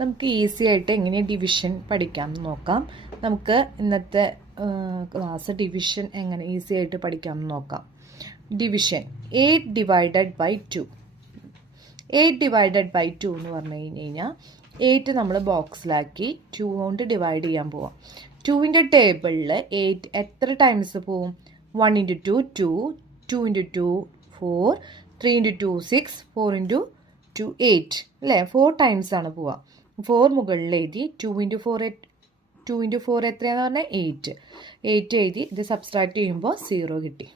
നമുക്ക് ഈസി ആയിട്ട് എങ്ങനെ ഡിവിഷൻ പഠിക്കാം എന്ന് നോക്കാം. നമുക്ക് ഇന്നത്തെ ക്ലാസ് ഡിവിഷൻ എങ്ങനെ ഈസി ആയിട്ട് പഠിക്കാം എന്ന് നോക്കാം. Division 8 divided by 2. 8 divided by 2 എന്ന് പറഞ്ഞു കഴിഞ്ഞാൽ 8 നമ്മൾ ബോക്സിലാക്കി 2 കൊണ്ട് ഡിവൈഡ് ചെയ്യാൻ പോവാം. 2ൻ്റെ ടേബിളിൽ 8 എത്ര ടൈംസ് പോവും? 1 × 2 2, 2 × 2 4, 3 × 2 6, 4 × 2 8 അല്ലേ? 4 ടൈംസ് ആണ് പോവുക. 4 മുകളിൽ എഴുതി 2 × 4 എത്രയാണെന്ന് പറഞ്ഞാൽ 8 എഴുതി. ഇത് സബ്സ്ട്രാക്ട് ചെയ്യുമ്പോൾ 0 കിട്ടി.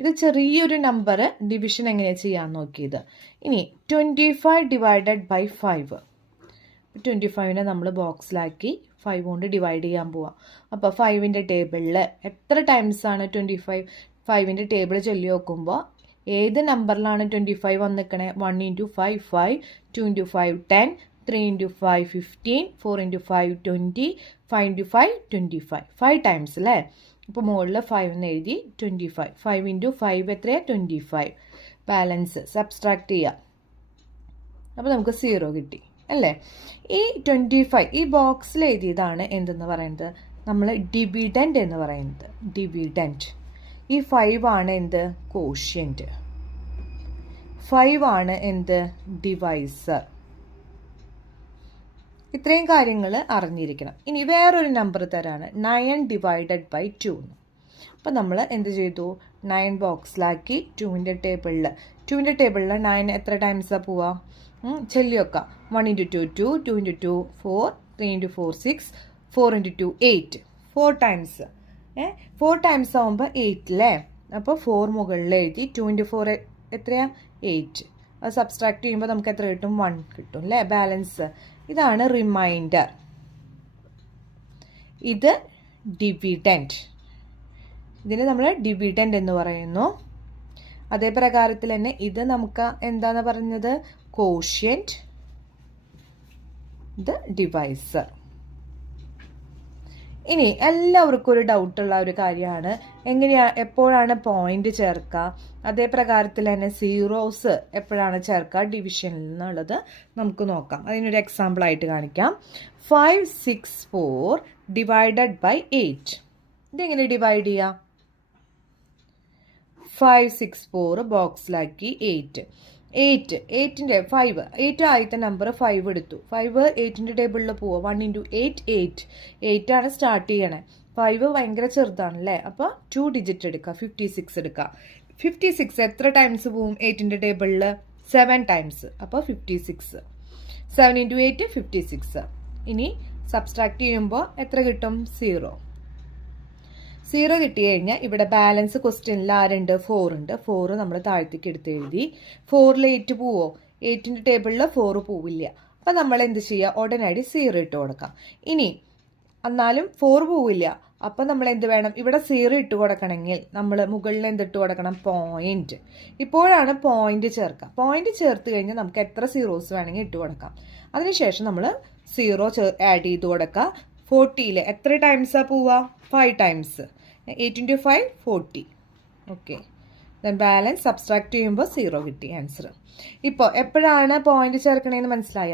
ഇത് ചെറിയൊരു നമ്പർ ഡിവിഷൻ എങ്ങനെയാണ് ചെയ്യാൻ നോക്കിയത്. ഇനി 25 ഡിവൈഡഡ് ബൈ 5. 25നെ നമ്മൾ ബോക്സിലാക്കി 5 കൊണ്ട് ഡിവൈഡ് ചെയ്യാൻ പോവാം. അപ്പോൾ 5ൻ്റെ ടേബിളിൽ എത്ര ടൈംസ് ആണ് 25? 5ൻ്റെ ടേബിൾ ചൊല്ലി നോക്കുമ്പോൾ ഏത് നമ്പറിലാണ് 25 വന്നിക്കണേ? 1 × 5 5, 2 × 5 10, 3 × 5 15, 4 × 5 20, 5 × 5 25. 5 ടൈംസ് അല്ലേ? ഇപ്പോൾ മുകളിൽ 5 എന്ന് എഴുതി 25. 5 × 5 എത്രയാണ്? 25. ബാലൻസ് സബ്സ്ട്രാക്ട് ചെയ്യുക. അപ്പോൾ നമുക്ക് 0 കിട്ടി അല്ലേ? ഈ 25 ഈ ബോക്സിൽ എഴുതിയതാണ് എന്തെന്ന് പറയുന്നത്? നമ്മൾ ഡിവിഡൻറ്റ് എന്ന് പറയുന്നത്. ഡിവിഡൻറ്റ്. ഈ 5 ആണ് എന്ത്? കോഷ്യൻറ്റ്. 5 ആണ് എന്ത്? ഡിവൈസർ. ഇത്രയും കാര്യങ്ങൾ അറിഞ്ഞിരിക്കണം. ഇനി വേറൊരു നമ്പർ തരാണ് 9 ഡിവൈഡഡ് ബൈ 2. അപ്പോൾ നമ്മൾ എന്ത് ചെയ്തു? 9 ബോക്സിലാക്കി 2ൻ്റെ ടേബിളിൽ 9 എത്ര ടൈംസാണ് പോവുക? ചൊല്ലിയൊക്കെ 1 × 2 2, 2 × 2 4, 3 × 4 6, 4 × 2 8. 4 ടൈംസ്. 4 ടൈംസ് ആകുമ്പോൾ 8 അല്ലേ? അപ്പോൾ 4 മുകളിൽ എഴുതി. 2 × 4 എത്രയാണ്? 8. അത് സബ്സ്ട്രാക്ട് ചെയ്യുമ്പോൾ നമുക്ക് എത്ര കിട്ടും? 1 കിട്ടും അല്ലേ? ബാലൻസ്. ഇതാണ് റിമൈൻഡർ. ഇത് ഡിവിഡൻറ്റ്. ഇതിന് നമ്മൾ ഡിവിഡൻറ്റ് എന്ന് പറയുന്നു. അതേ പ്രകാരത്തിൽ തന്നെ ഇത് നമുക്ക് എന്താണ് പറഞ്ഞത്? കോഷ്യൻറ്റ്. ഇത് ഡിവൈസർ. ഇനി എല്ലാവർക്കും ഒരു ഡൗട്ടുള്ള ഒരു കാര്യമാണ് എപ്പോഴാണ് പോയിന്റ് ചേർക്കുക, അതേ പ്രകാരത്തിൽ തന്നെ സീറോസ് എപ്പോഴാണ് ചേർക്കുക ഡിവിഷനിൽ എന്നുള്ളത് നമുക്ക് നോക്കാം. അതിനൊരു എക്സാമ്പിൾ ആയിട്ട് കാണിക്കാം. 5 6 4 ഡിവൈഡഡ് ബൈ 8. ഇതെങ്ങനെ ഡിവൈഡ് ചെയ്യാം? 5 6 4 ബോക്സിലാക്കി 8ൻ്റെ 8 ആദ്യത്തെ നമ്പർ 5 എടുത്തു. 5 8ൻ്റെ ടേബിളിൽ പോവുക. 1 × 8 8 ആണ് സ്റ്റാർട്ട് ചെയ്യണേ. 5 ഭയങ്കര ചെറുതാണല്ലേ? അപ്പോൾ 2 ഡിജിറ്റ് എടുക്കുക. 56 എടുക്കുക. 56 എത്ര ടൈംസ് പോവും 8ൻ്റെ ടേബിളിൽ? 7 ടൈംസ്. അപ്പോൾ 56. 7 × 8 56. ഇനി സബ്സ്ട്രാക്ട് ചെയ്യുമ്പോൾ എത്ര കിട്ടും? 0 കിട്ടി കഴിഞ്ഞാൽ ഇവിടെ ബാലൻസ് ക്വസ്റ്റ്യനിൽ ആരുണ്ട്? 4 ഉണ്ട്. 4 നമ്മൾ താഴത്തേക്ക് എടുത്ത് എഴുതി. 4ൽ 8 പോവോ? 8ൻ്റെ ടേബിളിൽ 4 പോവില്ല. അപ്പം നമ്മൾ എന്ത് ചെയ്യുക? ഉടനടി 0 ഇട്ട് കൊടുക്കാം. ഇനി എന്നാലും 4 പോവില്ല. അപ്പം നമ്മൾ എന്ത് വേണം? ഇവിടെ 0 ഇട്ട് കൊടുക്കണമെങ്കിൽ നമ്മൾ മുകളിൽ എന്തിട്ട് കൊടുക്കണം? പോയിന്റ്. ഇപ്പോഴാണ് പോയിന്റ് ചേർക്കുക. പോയിന്റ് ചേർത്ത് കഴിഞ്ഞാൽ നമുക്ക് എത്ര സീറോസ് വേണമെങ്കിൽ ഇട്ട് കൊടുക്കാം. അതിനുശേഷം നമ്മൾ 0 ആഡ് ചെയ്ത് കൊടുക്കുക. 40ൽ എത്ര ടൈംസാണ് പോവുക? 5 times. 8 × 5 40. Okay. Then balance subtract ചെയ്യുമ്പോൾ 0 കിട്ടി ആൻസർ. ഇപ്പോൾ എപ്പോഴാണ് പോയിന്റ് ചേർക്കണേന്ന് മനസ്സിലായ?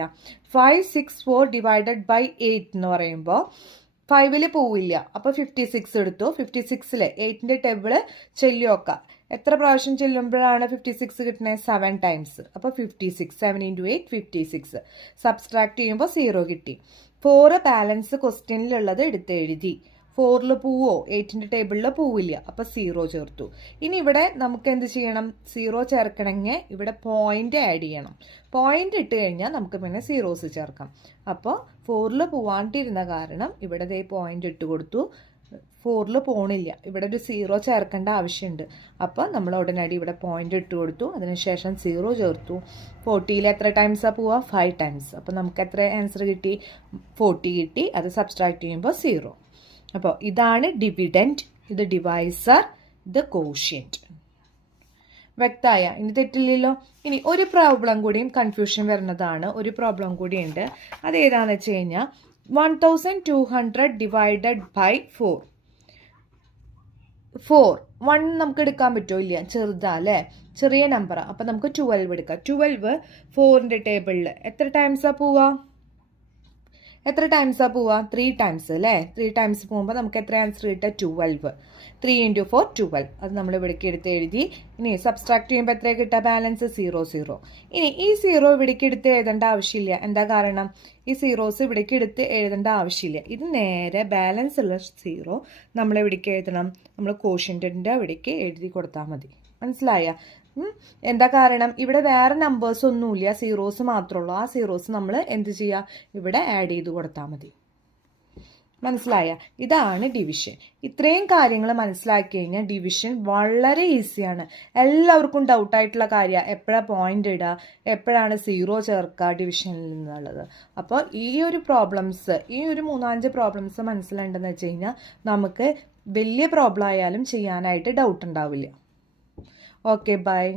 5 6 4 ഡിവൈഡഡ് ബൈ 8 എന്ന് പറയുമ്പോൾ 5ൽ പോവില്ല. അപ്പോൾ 56 എടുത്തു. 56ൽ 8ൻ്റെ ടേബിള് ചൊല്ലി നോക്കാം. എത്ര പ്രാവശ്യം ചെല്ലുമ്പോഴാണ് 56 കിട്ടുന്നത്? 7 ടൈംസ്. അപ്പോൾ 56. 7 × 8 56. സബ്സ്ട്രാക്ട് ചെയ്യുമ്പോൾ 0 കിട്ടി. 4 ബാലൻസ് ക്വസ്റ്റ്യനിലുള്ളത് എടുത്ത് എഴുതി. 4ൽ പോവോ? 8ൻ്റെ ടേബിളിൽ പോവില്ല. അപ്പോൾ 0 ചേർത്തു. ഇനി ഇവിടെ നമുക്ക് എന്ത് ചെയ്യണം? 0 ചേർക്കണമെങ്കിൽ ഇവിടെ പോയിന്റ് ആഡ് ചെയ്യണം. പോയിന്റ് ഇട്ട് കഴിഞ്ഞാൽ നമുക്ക് പിന്നെ സീറോസ് ചേർക്കാം. അപ്പോൾ 4ൽ പോവാണ്ടിരുന്ന കാരണം ഇവിടെ ദേ പോയിന്റ് ഇട്ട് കൊടുത്തു. 4ൽ പോണില്ല. ഇവിടെ ഒരു 0 ചേർക്കേണ്ട ആവശ്യമുണ്ട്. അപ്പോൾ നമ്മൾ ഉടനടി ഇവിടെ പോയിന്റ് ഇട്ട് കൊടുത്തു. അതിനുശേഷം 0 ചേർത്തു. 40ൽ എത്ര ടൈംസാണ് പോവുക? 5 ടൈംസ്. അപ്പോൾ നമുക്ക് എത്ര ആൻസർ കിട്ടി? 40 കിട്ടി. അത് സബ്സ്ട്രാക്ട് ചെയ്യുമ്പോൾ 0. അപ്പോൾ ഇതാണ് ഡിവിഡൻറ്റ്. ഇത് ഡിവൈസർ. ഇത് കോഷ്യൻറ്റ്. വ്യക്തമായ? ഇനി തെറ്റില്ലല്ലോ. ഇനി ഒരു പ്രോബ്ലം കൂടിയും കൺഫ്യൂഷൻ വരുന്നതാണ്. ഒരു പ്രോബ്ലം കൂടിയുണ്ട്. അത് ഏതാണെന്ന് വെച്ച് കഴിഞ്ഞാൽ 1200 ഡിവൈഡഡ് ബൈ 4. 1 നമുക്ക് എടുക്കാൻ പറ്റുമോ? ഇല്ല, ചെറുതാ അല്ലേ? ചെറിയ നമ്പറാണ്. അപ്പം നമുക്ക് 12 എടുക്കാം. 12 4ൻ്റെ ടേബിളിൽ എത്ര ടൈംസാണ് പോവുക? എത്ര ടൈംസാണ് പോവുക? 3 ടൈംസ് അല്ലേ? 3 ടൈംസ് പോകുമ്പോൾ നമുക്ക് എത്ര ആൻസർ കിട്ടുക? 12. 3 × 4 12. അത് നമ്മൾ ഇവിടേക്ക് എടുത്ത് എഴുതി. ഇനി സബ്സ്ട്രാക്ട് ചെയ്യുമ്പോൾ എത്ര കിട്ടുക? ബാലൻസ് 0 0. ഇനി ഈ 0 ഇവിടേക്ക് എടുത്ത് എഴുതേണ്ട ആവശ്യമില്ല. എന്താ കാരണം? ഈ സീറോസ് ഇവിടേക്ക് എടുത്ത് എഴുതേണ്ട ആവശ്യമില്ല. ഇത് നേരെ ബാലൻസ് ഉള്ള 0 നമ്മൾ എവിടേക്ക് എഴുതണം? നമ്മൾ കോഷ്യന്റിൻ്റെ അവിടേക്ക് എഴുതി കൊടുത്താൽ മതി. മനസ്സിലായ? എന്താ കാരണം? ഇവിടെ വേറെ നമ്പേഴ്സ് ഒന്നുമില്ല, സീറോസ് മാത്രമേ ഉള്ളൂ. ആ സീറോസ് നമ്മൾ എന്ത് ചെയ്യുക? ഇവിടെ ആഡ് ചെയ്ത് കൊടുത്താൽ മതി. മനസ്സിലായ? ഇതാണ് ഡിവിഷൻ. ഇത്രയും കാര്യങ്ങൾ മനസ്സിലാക്കി കഴിഞ്ഞാൽ ഡിവിഷൻ വളരെ ഈസിയാണ്. എല്ലാവർക്കും ഡൗട്ടായിട്ടുള്ള കാര്യമാണ് എപ്പോഴാണ് പോയിന്റ് ഇടുക, എപ്പോഴാണ് സീറോ ചേർക്കുക ഡിവിഷനിൽ നിന്നുള്ളത്. അപ്പോൾ ഈ ഒരു പ്രോബ്ലംസ്, ഈ ഒരു 3-5 പ്രോബ്ലംസ് മനസ്സിലുണ്ടെന്ന് വെച്ച് കഴിഞ്ഞാൽ നമുക്ക് വലിയ പ്രോബ്ലം ആയാലും ചെയ്യാനായിട്ട് ഡൗട്ട് ഉണ്ടാവില്ല. Okay, bye.